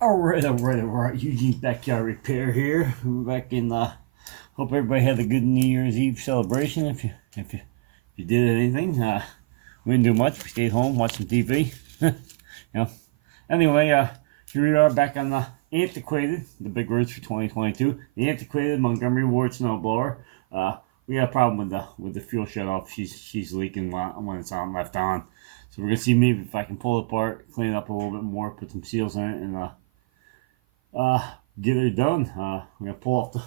Alright. Eugene's Backyard Repair here. We're back in. Hope everybody had a good New Year's Eve celebration. If you did anything, we didn't do much. We stayed home, watched some TV. you know. Anyway, here we are back on the antiquated, the big words for 2022. The antiquated Montgomery Ward snowblower. We got a problem with the fuel shut off. She's leaking when it's on left on. So we're gonna see maybe if I can pull it apart, clean it up a little bit more, put some seals in it, and get her done. I'm gonna pull off the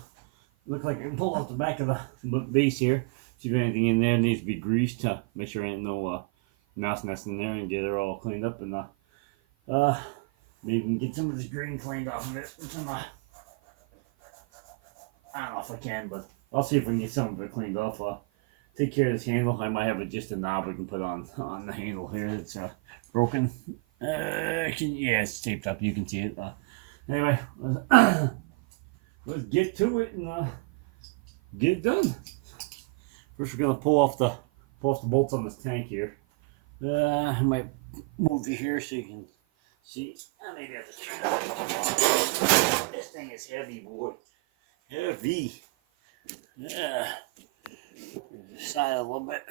look like I can pull off the back of the base here. See if anything in there needs to be greased to make sure ain't no mouse nest in there, and get her all cleaned up, and maybe we can get some of this green cleaned off of it. I don't know if I can, but I'll see if we can get some of it cleaned off. Take care of this handle. I might have just a knob we can put on the handle here that's broken. Yeah, it's taped up. You can see it. Anyway, let's get to it and get it done. First, we're gonna pull off the bolts on this tank here. I might move you here so you can see. Maybe I just turn it. This thing is heavy, boy. Heavy. Yeah. Side a little bit.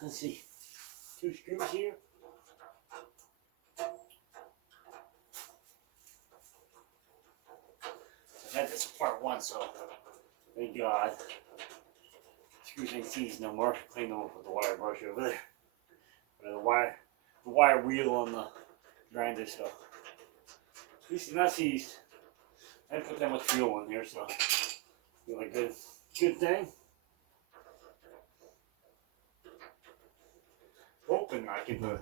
Let's see. 2 screws here. I had this part once, so thank God. Screws ain't seized no more. Clean them up with the wire brush over there. The wire wheel on the grinder, so at least it's not seized. I didn't put that much fuel in here, so feel like good thing. Hoping I can put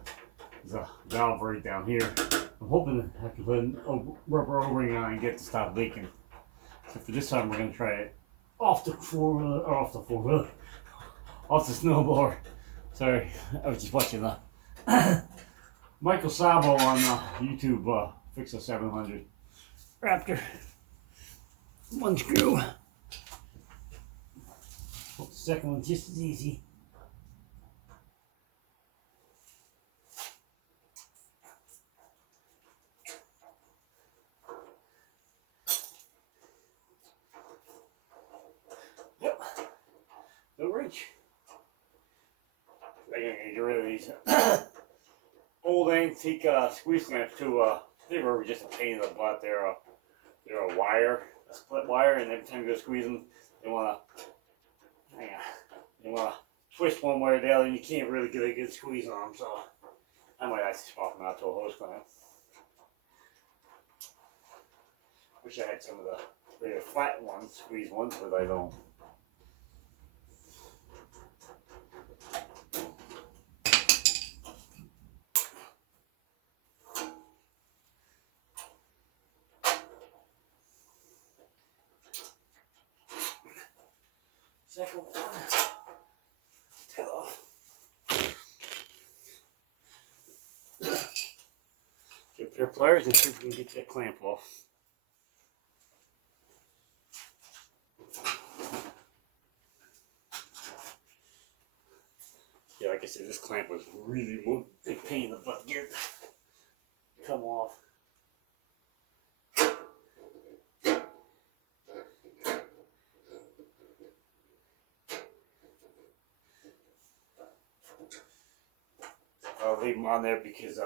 the valve right down here. I'm hoping I can put a rubber O-ring on and get it to stop leaking. So for this time, we're gonna try it off the snowblower. Sorry, I was just watching Michael Sabo on YouTube. Fix a 700 Raptor. 1 screw. Hope the second one's just as easy. Yep. No wrench. I'm gonna get rid of these old antique squeeze clamps too. They were just a pain in the butt. They're a wire, a split wire, and every time you go squeeze them, they wanna twist one way or the other, and you can't really get a good squeeze on them. So I might actually swap them out to a hose clamp. Wish I had some of the really flat ones, squeeze ones, but I don't. Second one. Take it off. Get a pair of pliers and see if we can get that clamp off. Yeah, like I said, this clamp was really a big pain in the butt to get it come off. I'll leave them on there because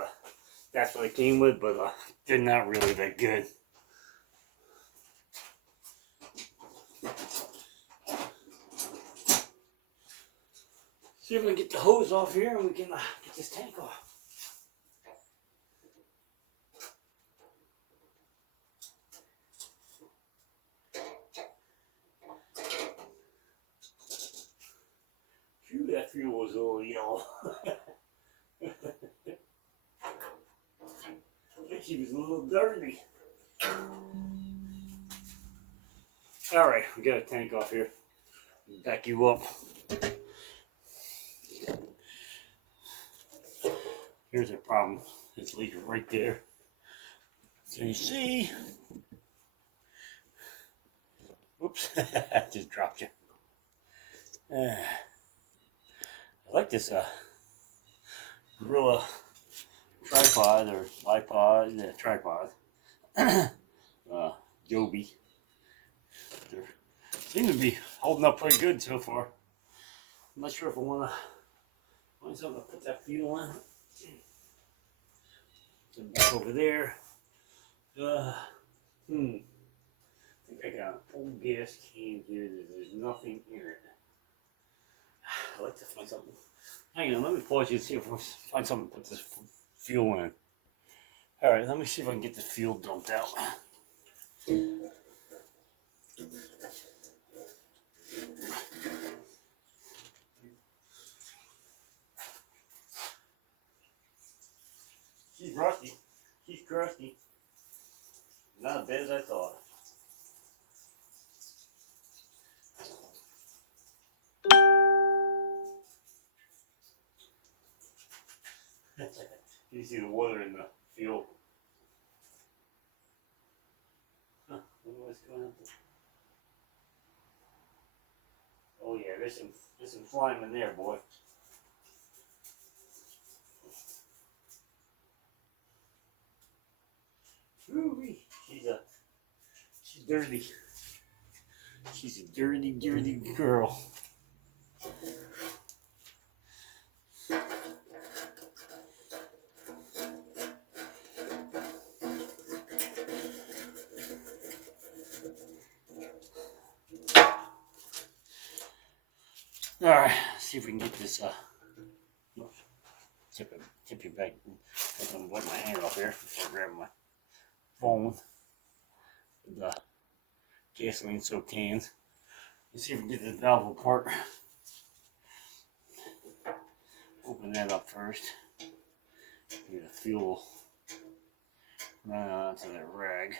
that's what it came with, but they're not really that good. See if we can get the hose off here and we can get this tank off. Phew, that fuel was a little yellow. I think she was a little dirty. Alright, we got a tank off here. Back you up. Here's the problem. It's leaking right there. So you see. Oops, just dropped you. I like this Gorilla tripod or iPod, yeah, tripod. Joby. They seem to be holding up pretty good so far. I'm not sure if I want to find something to put that fuel in. So back over there. I think I got an old gas can here that there's nothing in it. I'd like to find something. Hang on, let me pause you and see if I can find something to put this fuel in. Alright, let me see if I can get the fuel dumped out. She's rusty. She's crusty. Not as bad as I thought. You see the water in the fuel. Huh, what's going on? Oh yeah, there's some slime in there, boy. Ooh-wee. She's dirty. She's a dirty, dirty girl. Alright, see if we can get this, tip your back. I'm gonna wipe my hand off here before I grab my phone. The gasoline soaked hands. Let's see if we can get this valve apart. Open that up first. Get the fuel run onto that rag.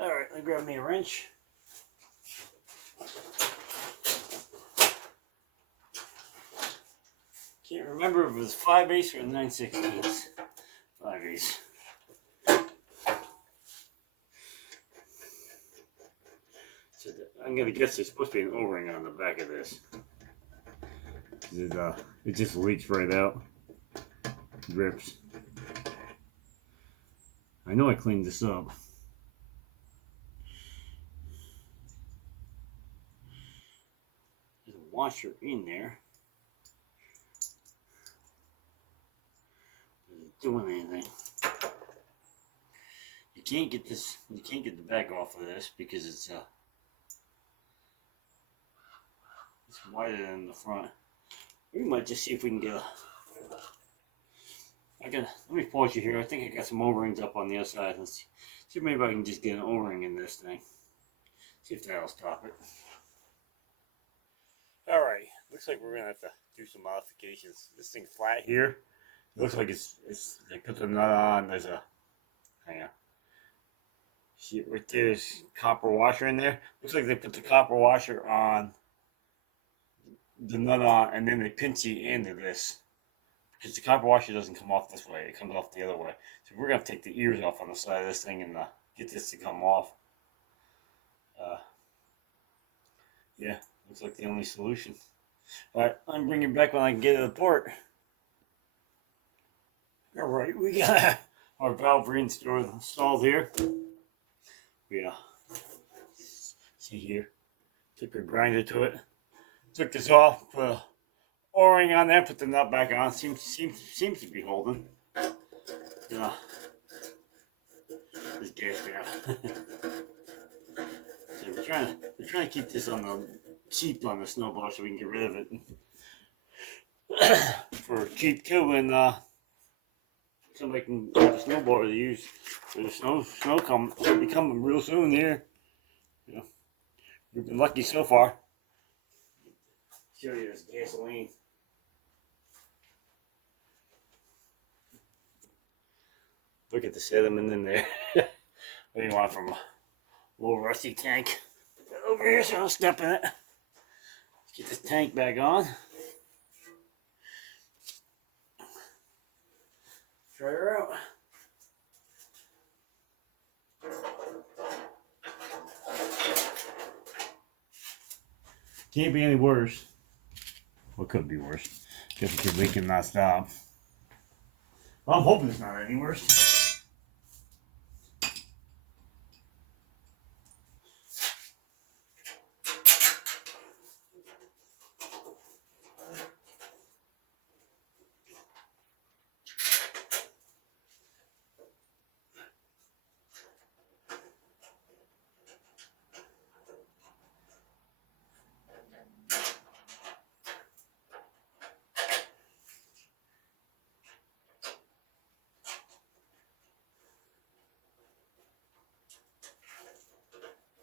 Alright, I grab me a wrench. Can't remember if it was 5/8 or 9/16. 5/8. So I'm gonna guess there's supposed to be an O-ring on the back of this. It just leaks right out. Rips. I know I cleaned this up. There's a washer in there. Isn't doing anything. You can't get the back off of this because it's wider than the front. We might just see if we can get let me pause you here. I think I got some O-rings up on the other side. Let's see if maybe I can just get an O-ring in this thing. See if that'll stop it. Alright, looks like we're gonna have to do some modifications. This thing's flat here. It looks like they put the nut on. There's a, hang on. See, right there's copper washer in there. Looks like they put the copper washer on, the nut on, and then they pinch the end of this. Because the copper washer doesn't come off this way, it comes off the other way. So we're going to take the ears off on the side of this thing and get this to come off. Yeah, looks like the only solution. Alright, I'm bringing it back when I can get it apart. Alright, we got our valve reinstalled here. Yeah, see here, took a grinder to it. Took this off, put a O-ring on there, put the nut back on. Seems to be holding. Yeah. This gas down. So we're trying to keep this on the cheap on the snowball so we can get rid of it for cheap too, and somebody can have a snowboard to use for the snow should be coming real soon here. Yeah. We've been lucky so far. Show you this gasoline. Look at the sediment in there. What do you want from a little rusty tank? Over here, so I'll step in it. Let's get this tank back on. Try her out. Can't be any worse. What could be worse? Guess it could leak and not stop. Well, I'm hoping it's not any worse.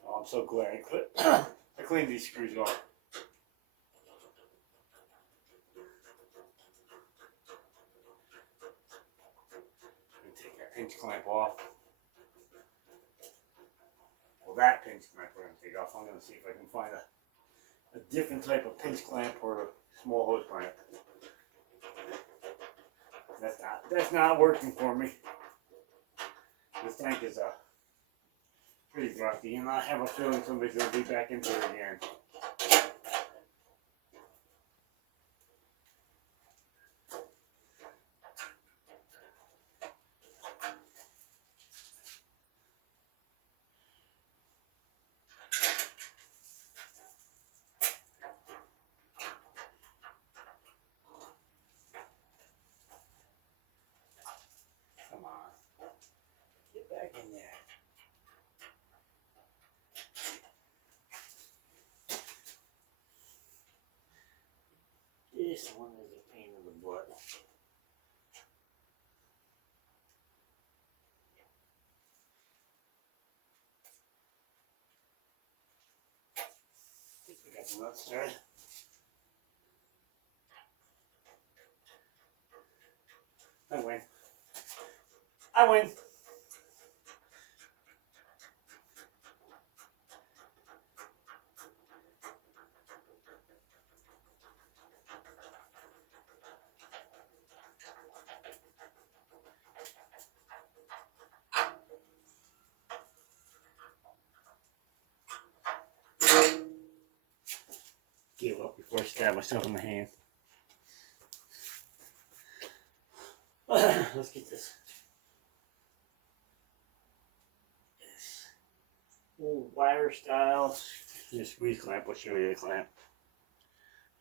Oh, I'm so glad I cleaned these screws off. Take that pinch clamp off. Well, that pinch clamp we're going to take off. I'm going to see if I can find a different type of pinch clamp or a small hose clamp. That's not working for me. This tank is pretty rusty, and I have a feeling somebody's going to be back into it again. Come on. Get back in there. This one is a pain in the butt. I think we got the nuts there. I win. I win. Give up before I stab myself in the hand. Let's get this. Old wire style. Just squeeze clamp. I'll show you the clamp.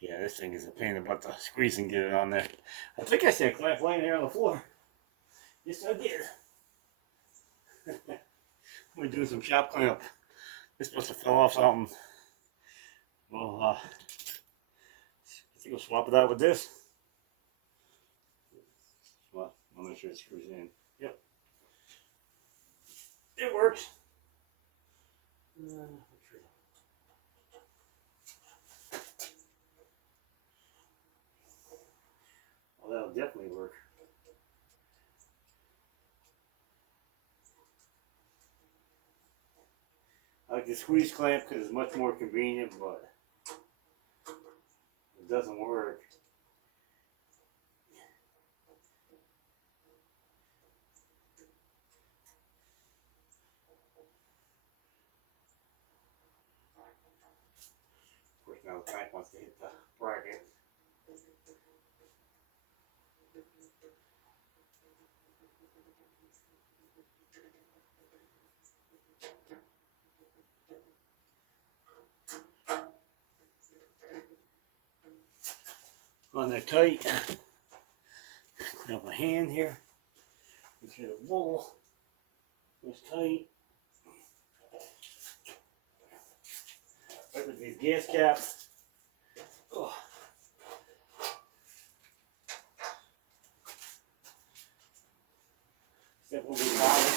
Yeah, this thing is a pain in the butt to squeeze and get it on there. I think I said clamp laying there on the floor. Yes, I did. We're doing some shop cleanup. This must have fell off something. Well, I think we'll swap it out with this. Well, I'll make sure it screws in. Yep. It works. Well, that'll definitely work. I like the squeeze clamp because it's much more convenient, but it doesn't work. Of course, now the clamp wants to hit the bracket. On there tight. Clean up my hand here. Make sure the wool is tight. Right with these gas caps. Oh. Except we'll be bottled.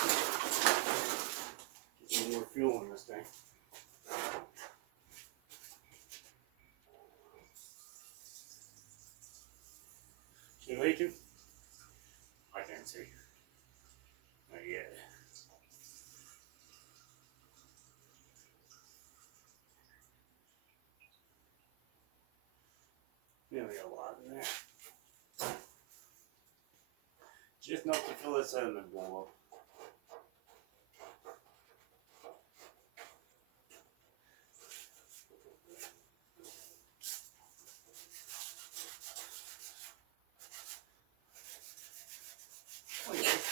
Get some more fuel in this thing. Should I wait to? I can't see. Not yet. We only got a lot in there. Just enough to fill the sediment bowl up.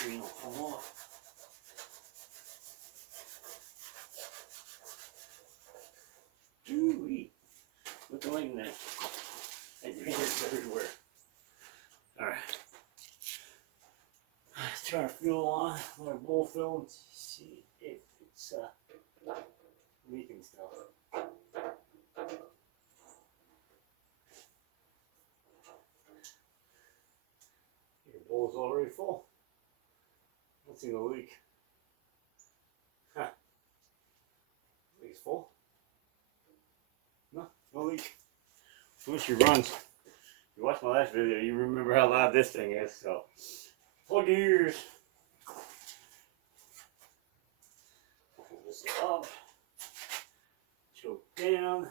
screen will come off. Ooh-wee. Looking like that. And it's everywhere. Alright. Let's turn our fuel on. Let our bowl fill and see if it's leaking stuff. Your bowl's already full. Don't see no leak. Huh. I think it's full. No, no leak. Once she runs, if you watched my last video, you remember how loud this thing is, so plug your ears. Pull this up, choke down.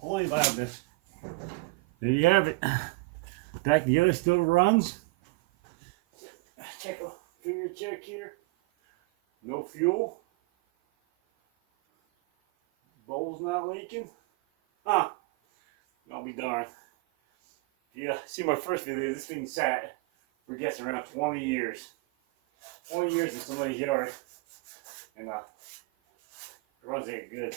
Holy loudness. There you have it. Back the other still runs. Check a finger check here. No fuel. Bowl's not leaking. Huh. I'll be darned. Yeah, see my first video, this thing sat for guessing around 20 years. 20 years in somebody's yard. And it runs ain't good.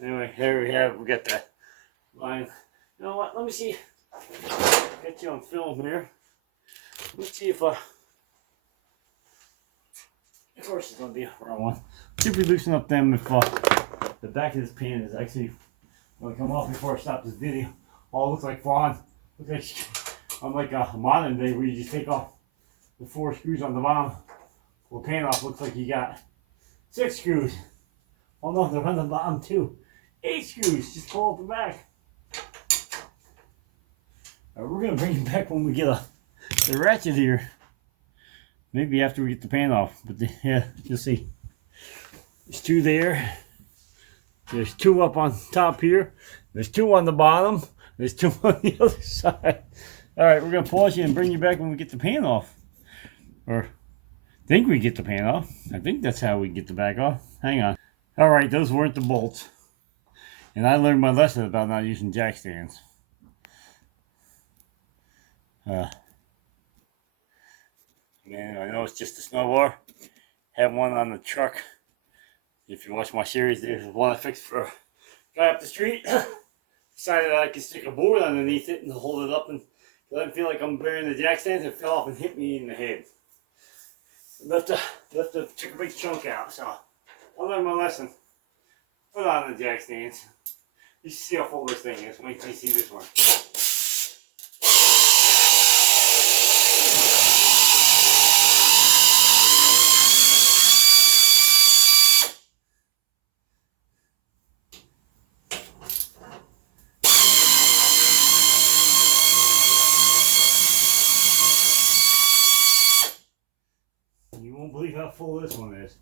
Anyway, here we have, we got the line. You know what, let me see. Get you on film here. Let's see if, of course it's gonna be a wrong one. See if we loosen up them if the back of this pan is actually gonna come off before I stop this video. All looks like fun. Looks like unlike a modern day where you just take off the 4 screws on the bottom. Pull the pan off, looks like you got 6 screws. Oh no, they're on the bottom too. 8 screws, just pull up the back. Alright, we're gonna bring it back when we get the ratchet here. Maybe after we get the pan off, but yeah, you'll see. There's 2 there. There's 2 up on top here. There's 2 on the bottom. There's 2 on the other side. Alright, we're gonna pause you and bring you back when we get the pan off. Or think we get the pan off. I think that's how we get the back off. Hang on. Alright, those weren't the bolts. And I learned my lesson about not using jack stands. Man, I know it's just a snowblower. Have one on the truck. If you watch my series, there's one I fixed for a guy up the street. Decided I could stick a board underneath it and hold it up, and I didn't feel like I'm burying the jack stands. It fell off and hit me in the head. Took a big chunk out, so I learned my lesson. Put on the jack stands. You see how full this thing is. Wait till you see this one. You won't believe how full this one is.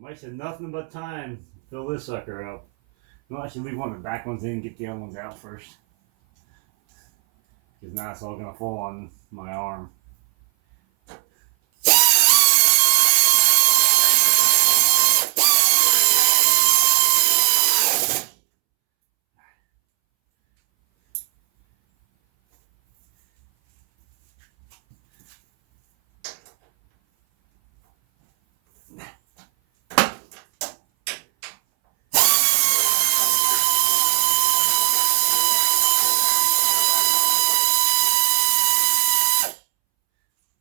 Might have nothing but time to fill this sucker up. No, I should leave one of the back ones in and get the other ones out first. Because now it's all going to fall on my arm.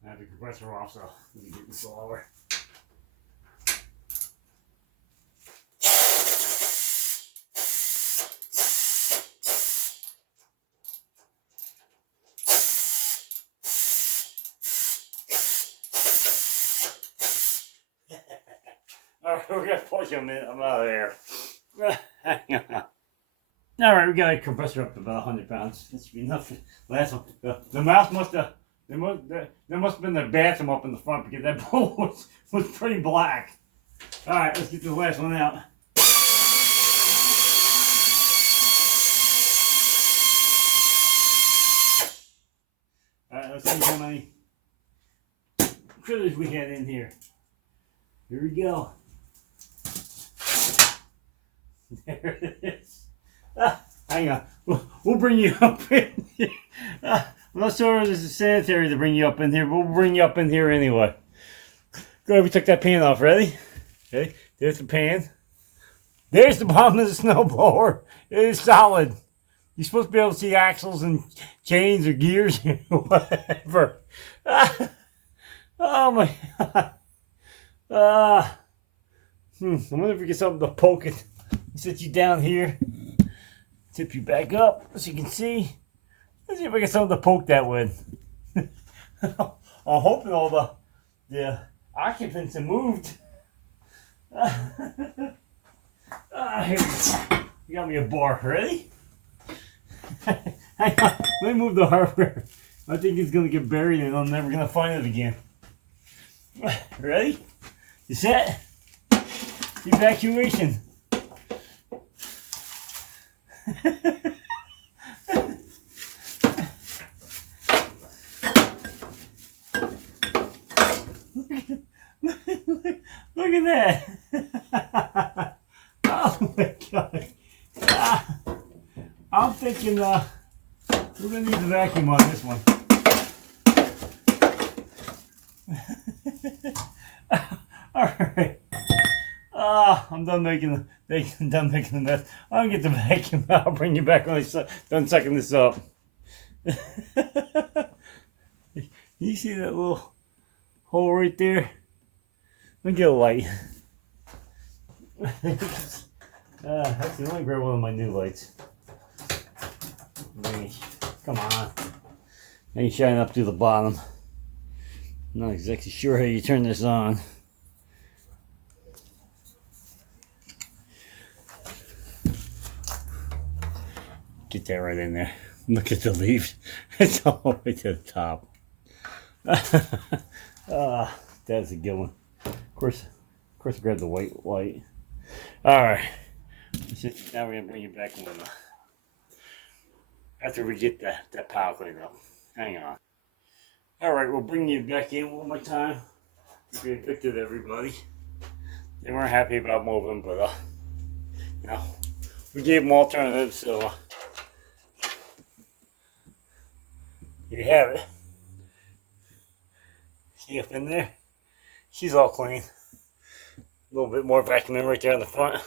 I have the compressor off, so let me get this lower. Alright, we're gonna push a minute. I'm out of there. Alright, we got a compressor up to about 100 pounds. That should be enough. Last one. The mouse must have. There must have been the bathroom up in the front because that bowl was pretty black. Alright, let's get the last one out. Alright, let's see how many critters we had in here. Here we go. There it is. Hang on. We'll bring you up in here. I'm not sure if this is sanitary to bring you up in here, but we'll bring you up in here anyway. Go ahead, we took that pan off. Ready? Okay, there's the pan. There's the bottom of the snowblower. It is solid. You're supposed to be able to see axles and chains or gears or whatever. Oh my God. I wonder if we get something to poke it. Sit you down here. Tip you back up so you can see. Let's see if I get something to poke that with. I'm hoping all the occupants have moved. Here we go. You got me a bar. Ready? Hang on. Let me move the hardware. I think it's going to get buried and I'm never going to find it again. Ready? You set? Evacuation. Look at that. Oh my God. I'm thinking we're going to need the vacuum on this one. Alright. I'm done making the mess. I'll get the vacuum out. I'll bring you back when I'm done sucking this up. You see that little hole right there? Let me get a light. Actually, let me grab one of my new lights. Come on. Now you shine up to the bottom. I'm not exactly sure how you turn this on. Get that right in there. Look at the leaves. It's all the way to the top. That's a good one. Of course, I grabbed the white light. Alright. Now we're going to bring you back in after we get that pile cleaned up. Hang on. Alright, we'll bring you back in one more time. We evicted everybody. They weren't happy about moving, but you know, we gave them alternatives, so here you have it. See up in there? She's all clean. A little bit more vacuuming right there in the front.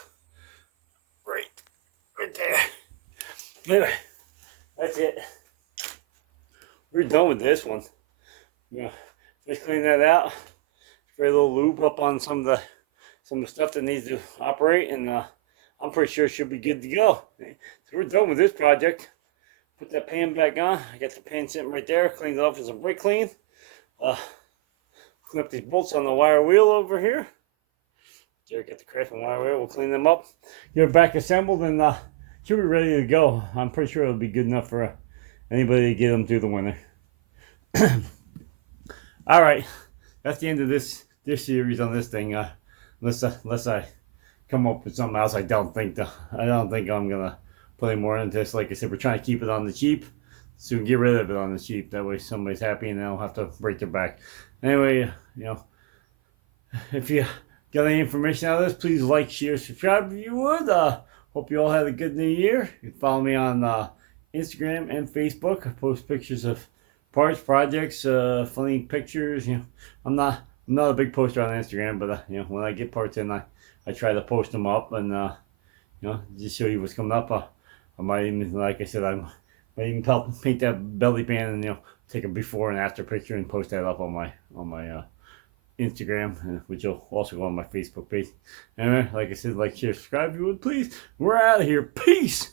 Right there. Anyway, that's it. We're done with this one. Just clean that out. Spray a little lube up on some of the stuff that needs to operate, and I'm pretty sure it should be good to go. So we're done with this project. Put that pan back on. I got the pan sitting right there. Cleaned it off with some brake clean. Clean up these bolts on the wire wheel over here. There, get the craft and wire wheel. We'll clean them up. Get it back assembled, and should be ready to go. I'm pretty sure it'll be good enough for anybody to get them through the winter. All right, that's the end of this series on this thing. Unless I come up with something else, I don't think I'm gonna put any more into this. Like I said, we're trying to keep it on the cheap, so we can get rid of it on the cheap. That way, somebody's happy and they don't have to break their back. Anyway, you know, if you got any information out of this, please like, share, subscribe if you would. Hope you all had a good new year. You can follow me on Instagram and Facebook. I post pictures of parts, projects, funny pictures. You know, I'm not a big poster on Instagram, but you know, when I get parts in, I try to post them up and you know, just show you what's coming up. I might even, like I said, I might even paint that belly band and, you know, take a before and after picture and post that up on my Instagram, which will also go on my Facebook page. Anyway, like I said, like, share, subscribe if you would, please. We're out of here. Peace.